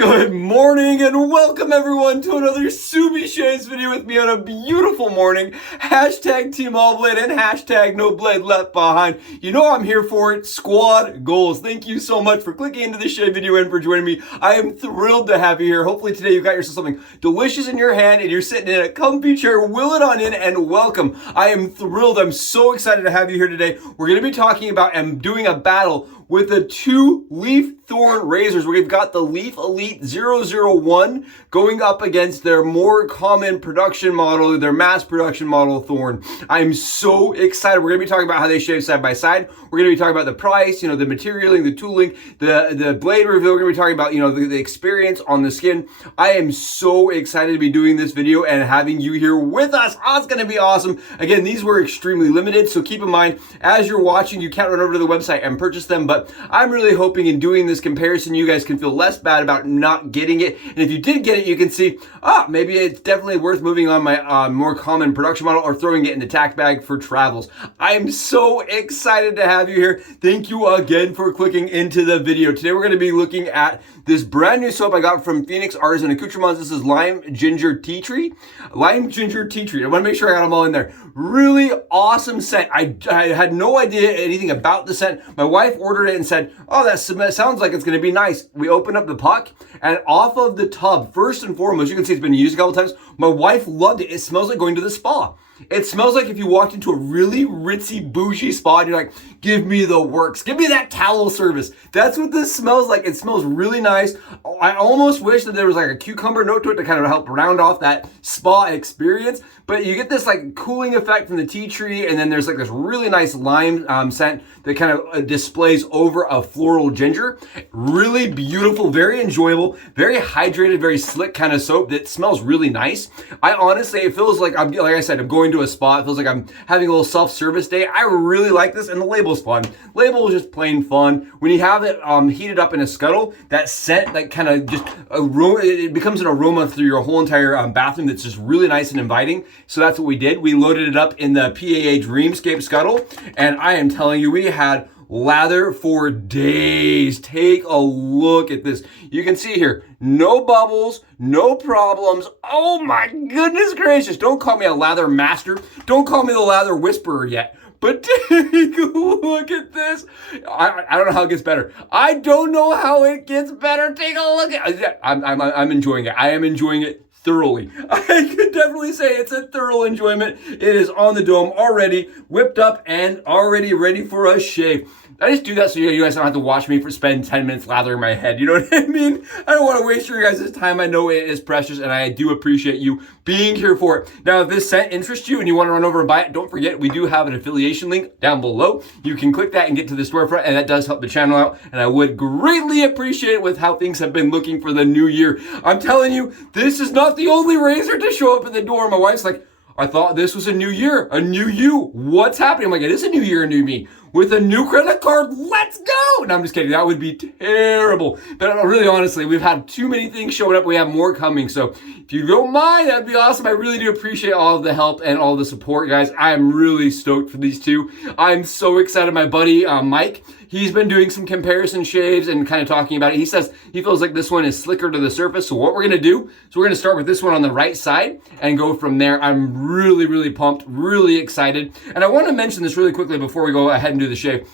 Good morning and welcome everyone to another SubiShaves video with me on a beautiful morning. Hashtag Team All Blade and hashtag No Blade Left Behind. You know I'm here for it. Squad goals. Thank you so much for clicking into this shave video and for joining me. I am thrilled to have you here. Hopefully today you've got yourself something delicious in your hand and you're sitting in a comfy chair. Will it on in and welcome. I am thrilled. I'm so excited to have you here today. We're going to be talking about and doing a battle with the two Leaf Thorn razors. We've got the Leaf Elite 001 going up against their more common production model, their mass production model Thorn. I'm so excited. We're going to be talking about how they shave side by side. We're going to be talking about the price, the materialing, the tooling, the blade reveal. We're going to be talking about, the experience on the skin. I am so excited to be doing this video and having you here with us. Oh, it's going to be awesome. Again, these were extremely limited, so keep in mind, as you're watching, you can't run over to the website and purchase them, but I'm really hoping in doing this comparison, you guys can feel less bad about not getting it. And if you did get it, you can see, maybe it's definitely worth moving on my more common production model or throwing it in the tack bag for travels. I am so excited to have you here. Thank you again for clicking into the video. Today, we're going to be looking at this brand new soap I got from Phoenix ARTISAN Accoutrements. This is Lime Ginger Tea Tree. Lime Ginger Tea Tree. I want to make sure I got them all in there. Really awesome scent. I had no idea anything about the scent. My wife ordered it and said, oh, that sounds like it's going to be nice. We opened up the puck and off of the tub, first and foremost, you can see it's been used a couple times. My wife loved it. It smells like going to the spa. It smells like if you walked into a really ritzy, bougie spa and you're like, give me the works. Give me that towel service. That's what this smells like. It smells really nice. I almost wish that there was like a cucumber note to it to kind of help round off that spa experience. But you get this like cooling effect from the tea tree, and then there's like this really nice lime scent that kind of displays over a floral ginger. Really beautiful, very enjoyable, very hydrated, very slick kind of soap that smells really nice. I honestly, it feels like like I said, I'm going to a spa. It feels like I'm having a little self-service day. I really like this, and the label's fun. Label is just plain fun. When you have it heated up in a scuttle, that scent, that kind of just aroma, it becomes an aroma through your whole entire bathroom that's just really nice and inviting. So that's what we did. We loaded it up in the PAA Dreamscape scuttle, and I am telling you, we had lather for days. Take a look at this. You can see here, no bubbles, no problems. Oh my goodness gracious. Don't call me a lather master. Don't call me the lather whisperer yet. But take a look at this. I don't know how it gets better. I don't know how it gets better. Take a look at it. I'm enjoying it. I am enjoying it thoroughly. I could definitely say it's a thorough enjoyment. It is on the dome already, whipped up and already ready for a shave. I just do that so you guys don't have to watch me spend 10 minutes lathering my head. You know what I mean? I don't want to waste your guys' time. I know it is precious, and I do appreciate you being here for it. Now, if this scent interests you and you want to run over and buy it, don't forget, we do have an affiliation link down below. You can click that and get to the storefront, and that does help the channel out, and I would greatly appreciate it with how things have been looking for the new year. I'm telling you, this is not the only razor to show up at the door. My wife's like, I thought this was a new year, a new you. What's happening? I'm like, it is a new year, a new me. With a new credit card, let's go! No, I'm just kidding. That would be terrible. But really, honestly, we've had too many things showing up. We have more coming. So if you don't mind, that'd be awesome. I really do appreciate all of the help and all the support, guys. I am really stoked for these two. I'm so excited. My buddy, Mike, he's been doing some comparison shaves and kind of talking about it. He says he feels like this one is slicker to the surface. So what we're going to do is we're going to start with this one on the right side and go from there. I'm really, really pumped, really excited. And I want to mention this really quickly before we go ahead and do the shave.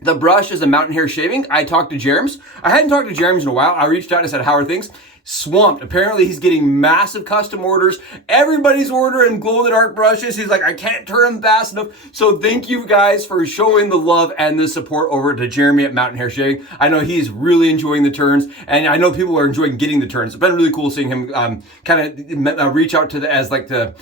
The brush is a Mountain Hare shaving. I talked to Jerems. I hadn't talked to Jerems in a while. I reached out and said, how are things? Swamped. Apparently he's getting massive custom orders. Everybody's ordering glow-in-the-dark brushes. He's like, I can't turn them fast enough. So thank you guys for showing the love and the support over to Jeremy at Mountain Hare Shaving. I know he's really enjoying the turns, and I know people are enjoying getting the turns. It's been really cool seeing him kind of reach out to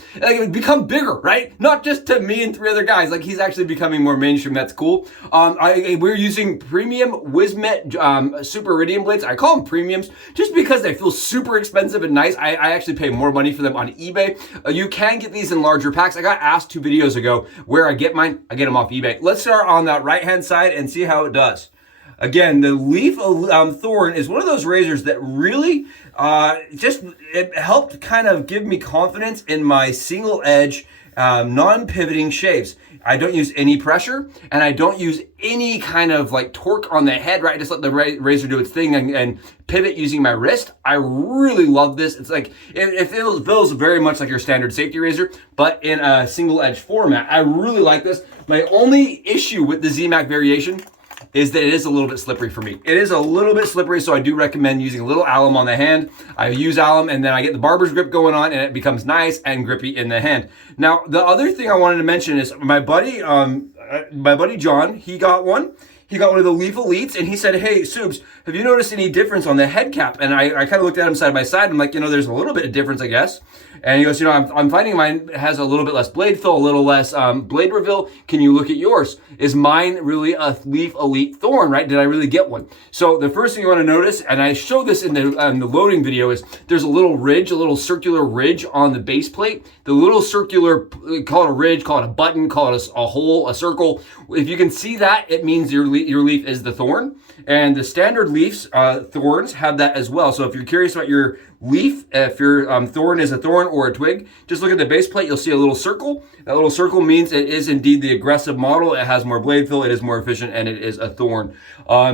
become bigger, right? Not just to me and 3 other guys. Like, he's actually becoming more mainstream. That's cool. We're using premium Wizamet Super Iridium blades. I call them premiums just because they feel super expensive and nice. I actually pay more money for them on eBay. You can get these in larger packs. I got asked 2 videos ago where I get mine. I get them off eBay. Let's start on that right-hand side and see how it does. Again, the Leaf Thorn is one of those razors that really it helped kind of give me confidence in my single edge non-pivoting shaves. I don't use any pressure, and I don't use any kind of like torque on the head, right? I just let the razor do its thing and pivot using my wrist. I really love this. It's like, it feels very much like your standard safety razor, but in a single edge format. I really like this. My only issue with the ZMAC variation is that it is a little bit slippery for me. It is a little bit slippery, so I do recommend using a little alum on the hand. I use alum, and then I get the barber's grip going on, and it becomes nice and grippy in the hand. Now, the other thing I wanted to mention is my buddy John, he got one. He got one of the Leaf Elites, and he said, hey, Subs, have you noticed any difference on the head cap? And I kind of looked at him side by side. I'm like, there's a little bit of difference, I guess. And he goes, I'm finding mine has a little bit less blade fill, a little less blade reveal. Can you look at yours? Is mine really a Leaf Elite Thorn, right? Did I really get one? So the first thing you want to notice, and I show this in the loading video, is there's a little ridge, a little circular ridge on the base plate. The little circular, call it a ridge, call it a button, call it a hole, a circle. If you can see that, it means your leaf is the thorn. And the standard Leafs, thorns, have that as well. So if you're curious about your leaf, if your thorn is a thorn or a twig, just look at the base plate. You'll see a little circle. That little circle means it is indeed the aggressive model. It has more blade fill, it is more efficient, and it is a thorn.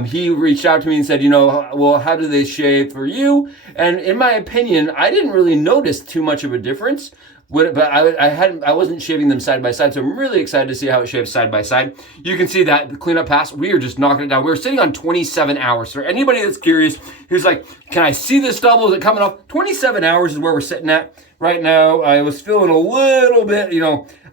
He reached out to me and said, well, how do they shave for you? And in my opinion, I didn't really notice too much of a difference. But I wasn't shaving them side by side, so I'm really excited to see how it shaves side by side. You can see that the cleanup pass, we are just knocking it down. We're sitting on 27 hours. For anybody that's curious, who's like, can I see this stubble? Is it coming off? 27 hours is where we're sitting at right now. I was feeling a little bit,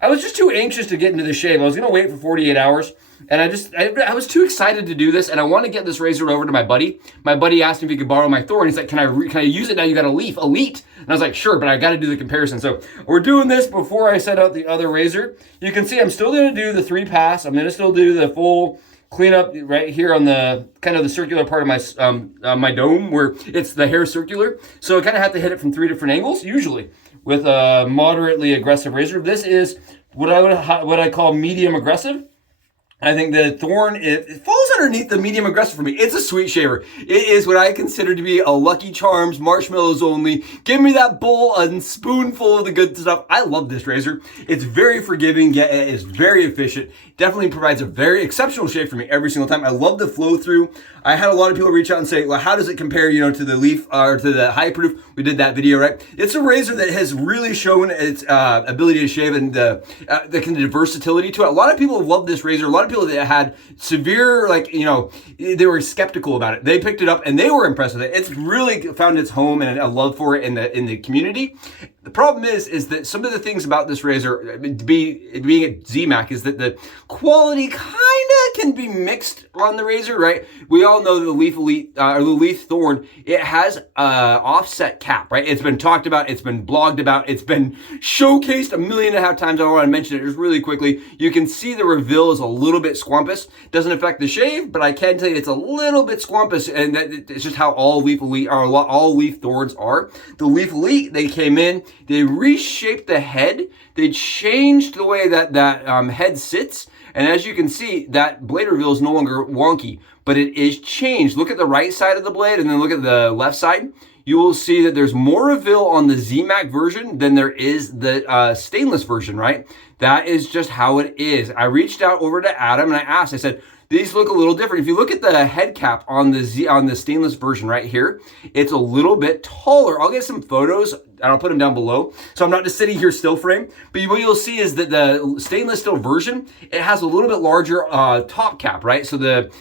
I was just too anxious to get into the shave. I was going to wait for 48 hours. And I was too excited to do this, and I want to get this razor over to my buddy. My buddy asked me if he could borrow my Thorn. He's like, can I use it now? You got a Leaf Elite. And I was like, sure, but I got to do the comparison. So we're doing this before I set out the other razor. You can see I'm still going to do the 3-pass. I'm going to still do the full cleanup right here on the kind of the circular part of my dome where it's the Hare circular. So I kind of have to hit it from 3 different angles, usually with a moderately aggressive razor. This is what I call medium aggressive. I think the Thorn, it falls underneath the medium aggressive for me. It's a sweet shaver. It is what I consider to be a Lucky Charms, marshmallows only. Give me that bowl, a spoonful of the good stuff. I love this razor. It's very forgiving, yet it is very efficient. Definitely provides a very exceptional shave for me every single time. I love the flow through. I had a lot of people reach out and say, well, how does it compare, to the Leaf or to the High Proof? We did that video, right? It's a razor that has really shown its ability to shave and the versatility to it. A lot of people have loved this razor. A lot of people that had severe, they were skeptical about it. They picked it up and they were impressed with it. It's really found its home and a love for it in the community. The problem is that some of the things about this razor, being at ZMAC, is that the quality kind of can be mixed on the razor, right? We all know the Leaf Elite, or the Leaf Thorn, it has offset cap, right? It's been talked about, it's been blogged about, it's been showcased 1.5 million times. I want to mention it just really quickly. You can see the reveal is a little bit squampus. Doesn't affect the shave, but I can tell you it's a little bit squampus, and it's just how all Leaf Elite, or all Leaf Thorns are. The Leaf Elite, they came in, they reshaped the head, they changed the way that head sits, and as you can see, that blade reveal is no longer wonky, but it is changed. Look at the right side of the blade and then look at the left side. You will see that there's more reveal on the ZMAC version than there is the stainless version, right? That is just how it is. I reached out over to Adam and I asked, I said, these look a little different. If you look at the head cap on the stainless version right here, it's a little bit taller. I'll get some photos and I'll put them down below. So I'm not just sitting here still frame, but what you'll see is that the stainless steel version, it has a little bit larger top cap, right? So the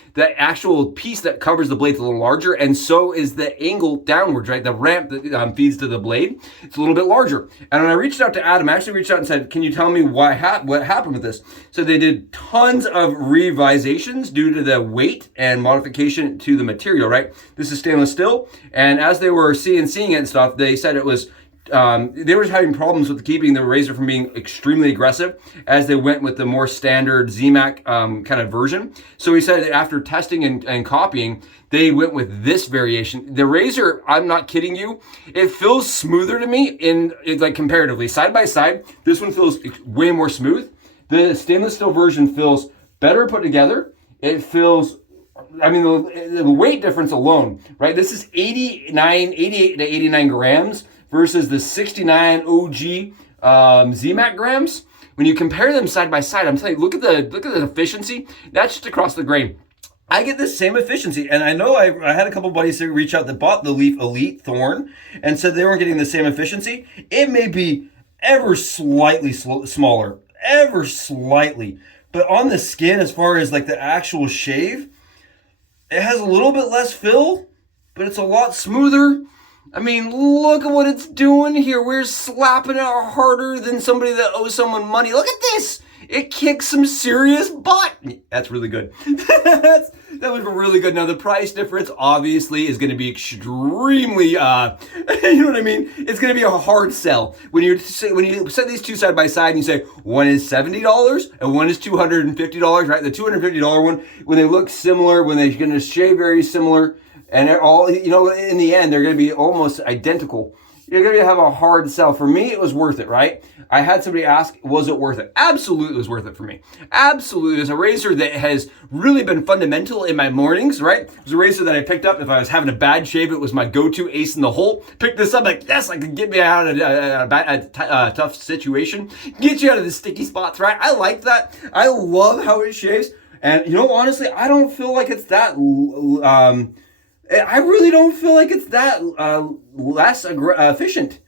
actual piece that covers the blade is a little larger, and so is the angle downwards, right? The ramp that feeds to the blade, it's a little bit larger. And when I reached out to Adam, I actually reached out and said, can you tell me what happened with this? So they did tons of revisations due to the weight and modification to the material, right? This is stainless steel, and as they were seeing it and stuff, they said it was they were having problems with keeping the razor from being extremely aggressive as they went with the more standard ZMAC kind of version. So he said that after testing and copying, they went with this variation. The razor, I'm not kidding you, it feels smoother to me like comparatively. Side by side, this one feels way more smooth. The stainless steel version feels better put together. It feels I mean, the weight difference alone, right? This is 88 to 89 grams versus the 69 OG ZMAC grams. When you compare them side by side, I'm telling you, look at the efficiency. That's just across the grain. I get the same efficiency, and I know I had a couple buddies that reach out that bought the Leaf Elite Thorn and said they weren't getting the same efficiency. It may be ever slightly smaller, ever slightly, but on the skin, as far as like the actual shave, it has a little bit less fill, but it's a lot smoother. I mean, look at what it's doing here. We're slapping it harder than somebody that owes someone money. Look at this. It kicks some serious butt. That's really good. That was really good. Now, the price difference obviously is going to be extremely, you know what I mean? It's going to be a hard sell. When you set these two side by side and you say one is $70 and one is $250, right? The $250 one, when they look similar, when they're going to shave very similar, and they're all, you know, in the end, they're going to be almost identical. You're going to have a hard sell. For me, it was worth it, right? I had somebody ask, was it worth it? Absolutely, it was worth it for me. Absolutely. It's a razor that has really been fundamental in my mornings, right? It was a razor that I picked up. If I was having a bad shave, it was my go-to ace in the hole. Pick this up, like, yes, I can get me out of a tough situation. Get you out of the sticky spots, right? I like that. I love how it shaves. And, you know, honestly, I don't feel like it's that... I really don't feel like it's that less efficient.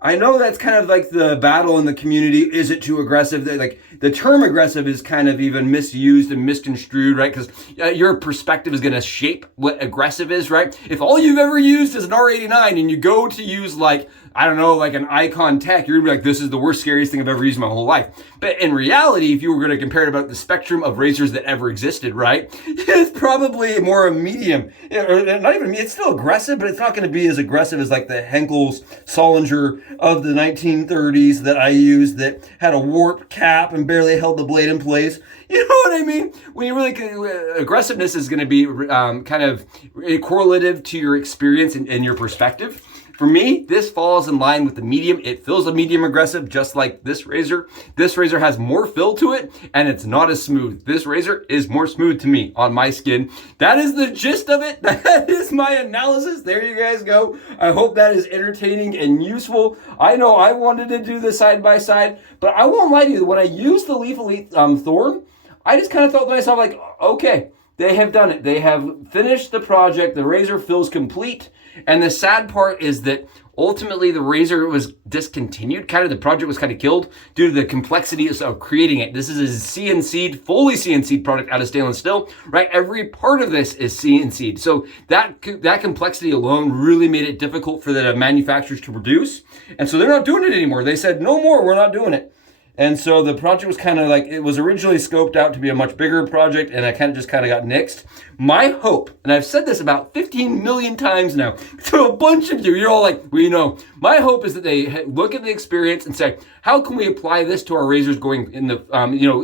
I know that's kind of like the battle in the community. Is it too aggressive? Like the term aggressive is kind of even misused and misconstrued, right? Because your perspective is going to shape what aggressive is, right? If all you've ever used is an R89 and you go to use like, I don't know, like an Icon Tech, you're going to be like, this is the worst, scariest thing I've ever used in my whole life. But in reality, if you were going to compare it about the spectrum of razors that ever existed, right? It's probably more a medium. Or not even, it's still aggressive, but it's not going to be as aggressive as like the Henkel's Solinger of the 1930s that I used that had a warp cap and barely held the blade in place. You know what I mean? When you really, aggressiveness is going to be kind of correlative to your experience and your perspective. For me, this falls in line with the medium. It feels a medium aggressive, just like this razor. This razor has more fill to it, and it's not as smooth. This razor is more smooth to me on my skin. That is the gist of it. That is my analysis. There you guys go. I hope that is entertaining and useful. I know I wanted to do this side by side, but I won't lie to you. When I used the Leaf Elite Thorn, I just kind of thought to myself like, okay, they have done it. They have finished the project. The razor feels complete. And the sad part is that ultimately the razor was discontinued. Kind of the project was kind of killed due to the complexity of creating it. This is a CNC'd, fully CNC'd product out of stainless steel, right? Every part of this is CNC'd. So that complexity alone really made it difficult for the manufacturers to produce. And so they're not doing it anymore. They said, no more, we're not doing it. And so the project was kind of like, it was originally scoped out to be a much bigger project, and it kind of got nixed. My hope, and I've said this about 15 million times now to a bunch of you, you're all like, well, you know, my hope is that they look at the experience and say, how can we apply this to our razors going in the,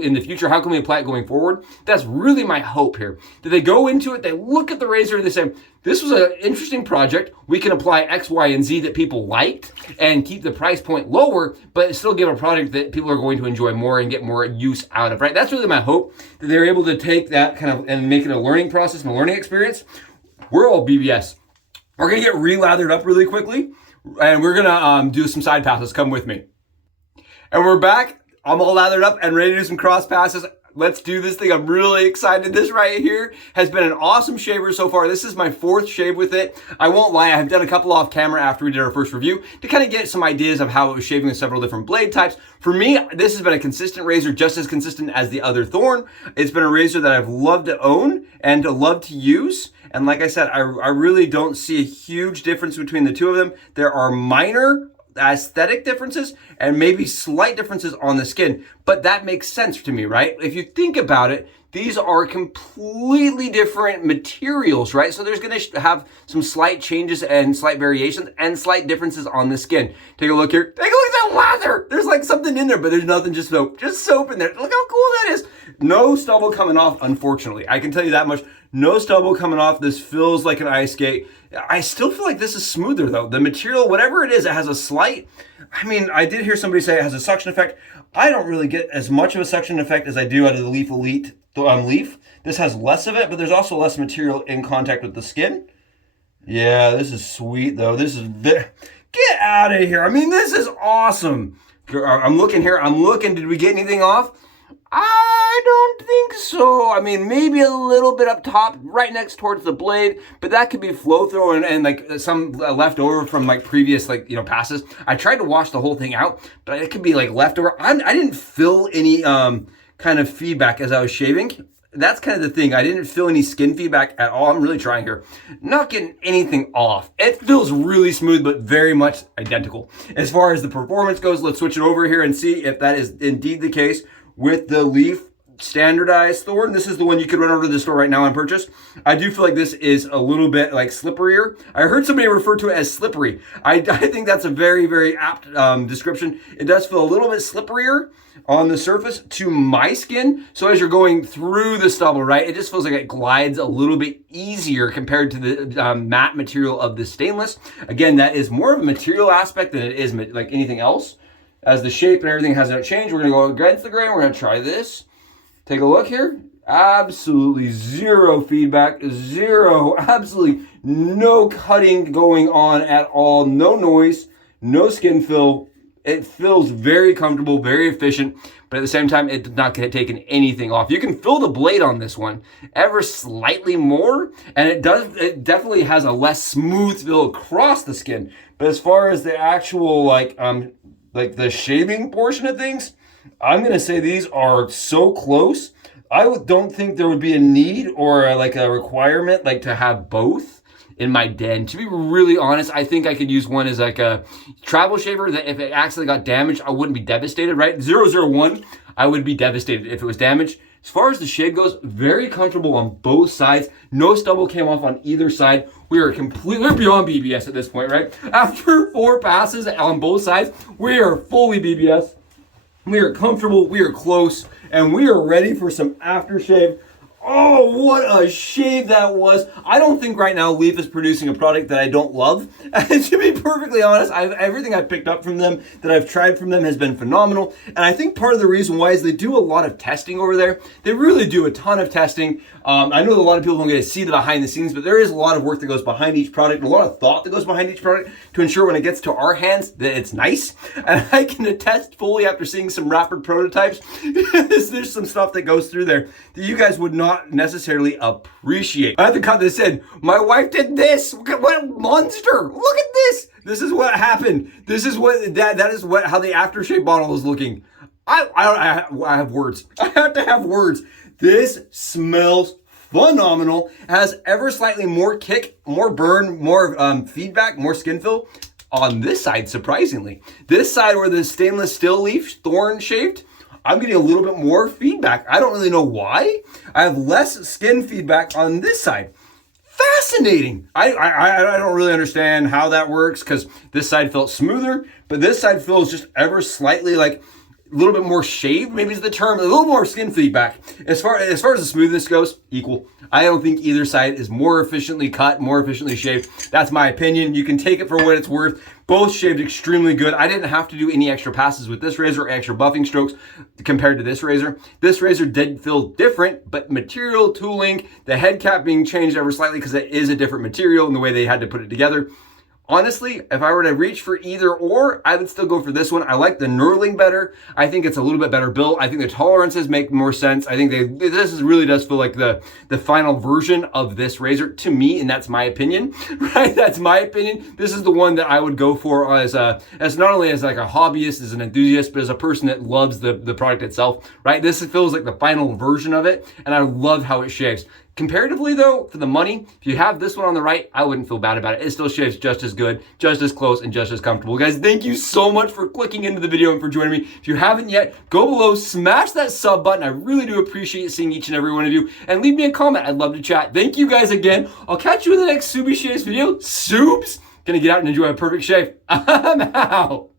in the future? How can we apply it going forward? That's really my hope here. That they go into it, they look at the razor and they say, this was an interesting project. We can apply X, Y, and Z that people liked and keep the price point lower, but still give a product that people are going to enjoy more and get more use out of, right? That's really my hope, that they're able to take that kind of and make it a learning process and a learning experience. We're all BBS. We're going to get re-lathered up really quickly, and we're going to do some side passes. Come with me. And we're back. I'm all lathered up and ready to do some cross passes. Let's do this thing. I'm really excited. This right here has been an awesome shaver so far. This is my fourth shave with it. I won't lie, I've done a couple off camera after we did our first review to kind of get some ideas of how it was shaving with several different blade types. For me, this has been a consistent razor, just as consistent as the other Thorn. It's been a razor that I've loved to own and loved to use. And like I said, I really don't see a huge difference between the two of them. There are minor aesthetic differences and maybe slight differences on the skin, but that makes sense to me, right? If you think about it, these are completely different materials, right? So there's going to have some slight changes and slight variations and slight differences on the skin. Take a look here. Take a look at that lather. There's like something in there, but there's nothing, just soap in there. Look how cool that is. No stubble coming off, unfortunately. I can tell you that much. No stubble coming off. This feels like an ice skate. I still feel like this is smoother though. The material, whatever it is, it has a slight, I mean, I did hear somebody say it has a suction effect. I don't really get as much of a suction effect as I do out of the Leaf Elite leaf. This has less of it, but there's also less material in contact with the skin. Yeah, this is sweet though. This is get out of here. I mean, this is awesome. I'm looking here. I'm looking. Did we get anything off? I don't think so. I mean, maybe a little bit up top, right next towards the blade, but that could be flow through and like some left over from like previous passes. I tried to wash the whole thing out, but it could be like leftover. I didn't feel any kind of feedback as I was shaving. That's kind of the thing. I didn't feel any skin feedback at all. I'm really trying here. Not getting anything off. It feels really smooth, but very much identical. As far as the performance goes, let's switch it over here and see if that is indeed the case with the Leaf standardized Thorn. This is the one you could run over to the store right now and purchase. I do feel like this is a little bit like slipperier. I heard somebody refer to it as slippery. I think that's a very, very apt description. It does feel a little bit slipperier on the surface to my skin. So as you're going through the stubble, right, it just feels like it glides a little bit easier compared to the matte material of the stainless. Again, that is more of a material aspect than it is like anything else. As the shape and everything hasn't changed, we're gonna go against the grain. We're gonna try this. Take a look here. Absolutely zero feedback, absolutely no cutting going on at all. No noise, no skin fill. It feels very comfortable, very efficient, but at the same time, it's not going to take anything off. You can feel the blade on this one ever slightly more, and it definitely has a less smooth feel across the skin. But as far as the actual like the shaving portion of things, I'm going to say these are so close. I don't think there would be a need or like a requirement like to have both in my den. To be really honest, I think I could use one as like a travel shaver that if it accidentally got damaged, I wouldn't be devastated, right? 001, I would be devastated if it was damaged. As far as the shave goes, very comfortable on both sides. No stubble came off on either side. We are completely beyond BBS at this point, right? After 4 passes on both sides, we are fully BBS. We are comfortable, we are close, and we are ready for some aftershave. Oh, what a shave that was. I don't think right now Leaf is producing a product that I don't love. And to be perfectly honest, everything I've picked up from them, that I've tried from them has been phenomenal. And I think part of the reason why is they do a lot of testing over there. They really do a ton of testing. I know that a lot of people don't get to see the behind the scenes, but there is a lot of work that goes behind each product, a lot of thought that goes behind each product to ensure when it gets to our hands that it's nice. And I can attest fully after seeing some rapid prototypes, there's some stuff that goes through there that you guys would not necessarily appreciate. I have to cut this in. My wife did this. What a monster. Look at this. This is what happened. This is what, that is what, how the aftershave bottle is looking. I have words. I have to have words. This smells phenomenal. It has ever slightly more kick, more burn, more feedback, more skin fill on this side, surprisingly. This side where the stainless steel leaf thorn shaved, I'm getting a little bit more feedback. I don't really know why. I have less skin feedback on this side. Fascinating. I don't really understand how that works because this side felt smoother, but this side feels just ever slightly like a little bit more shaved, maybe is the term, a little more skin feedback. As far as the smoothness goes, equal. I don't think either side is more efficiently cut, more efficiently shaved. That's my opinion. You can take it for what it's worth. Both shaved extremely good. I didn't have to do any extra passes with this razor or extra buffing strokes compared to this razor. This razor did feel different, but material, tooling, the head cap being changed ever slightly because it is a different material in the way they had to put it together. Honestly, if I were to reach for either or, I would still go for this one. I like the knurling better. I think it's a little bit better built. I think the tolerances make more sense. I think this really does feel like the final version of this razor to me, and that's my opinion, right? That's my opinion. This is the one that I would go for as not only as like a hobbyist, as an enthusiast, but as a person that loves the product itself, right? This feels like the final version of it, and I love how it shaves. Comparatively though, for the money, if you have this one on the right, I wouldn't feel bad about it. It still shaves just as good, just as close, and just as comfortable. Guys, thank you so much for clicking into the video and for joining me. If you haven't yet, go below, smash that sub button. I really do appreciate seeing each and every one of you. And leave me a comment. I'd love to chat. Thank you guys again. I'll catch you in the next Subi Shaves video. Subs, gonna get out and enjoy a perfect shave. I'm out.